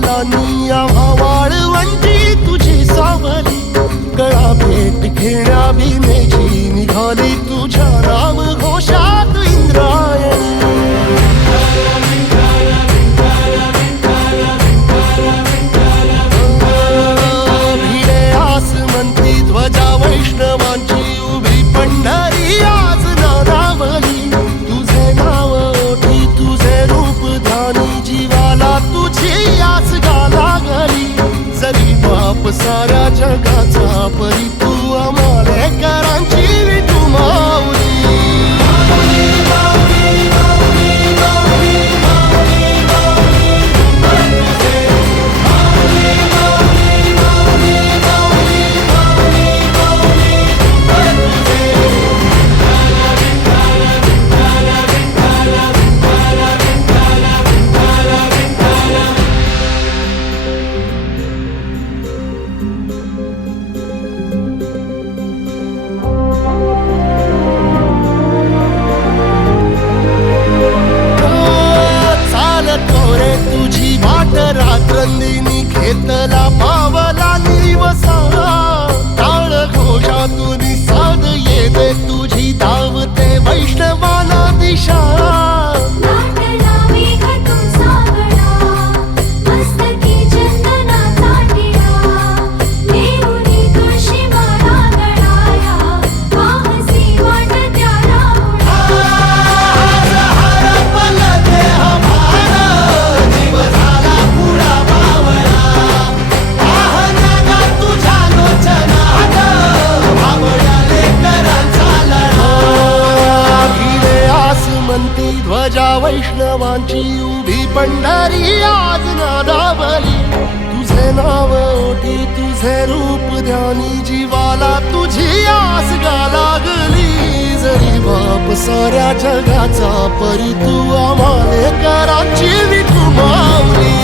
पावलांनी आम्हा वाळवंटी तुझी सावली, गळा भेट घेण्या भीमेची निघाली तुझ्या राम घोषात इंद्रायणी. भिडे आसमंती ध्वजा वैष्णवांची उभी पंढरी आज नादावली, तुझे नाव ओठी तुझे रूप ध्यानी जीवाला तुझी आस गा लागली. जरी बाप साऱ्या जगाचा परी तू आमालेकरांची विठू माऊली. तुझी वाट रात्रंदिनी घेतला पावला निवसा, टाळ घोषातून साध येते तुझी धावते वैष्णवाला दिशा. ध्वजा वैष्णवांची उभी पंढरी आज नादावली, तुझे नाव ओठी तुझे रूप ध्यानी जीवाला तुझी आस गा लागली. जरी बाप साऱ्या जगाचा परी तू आमालेकरांची विठू माऊली.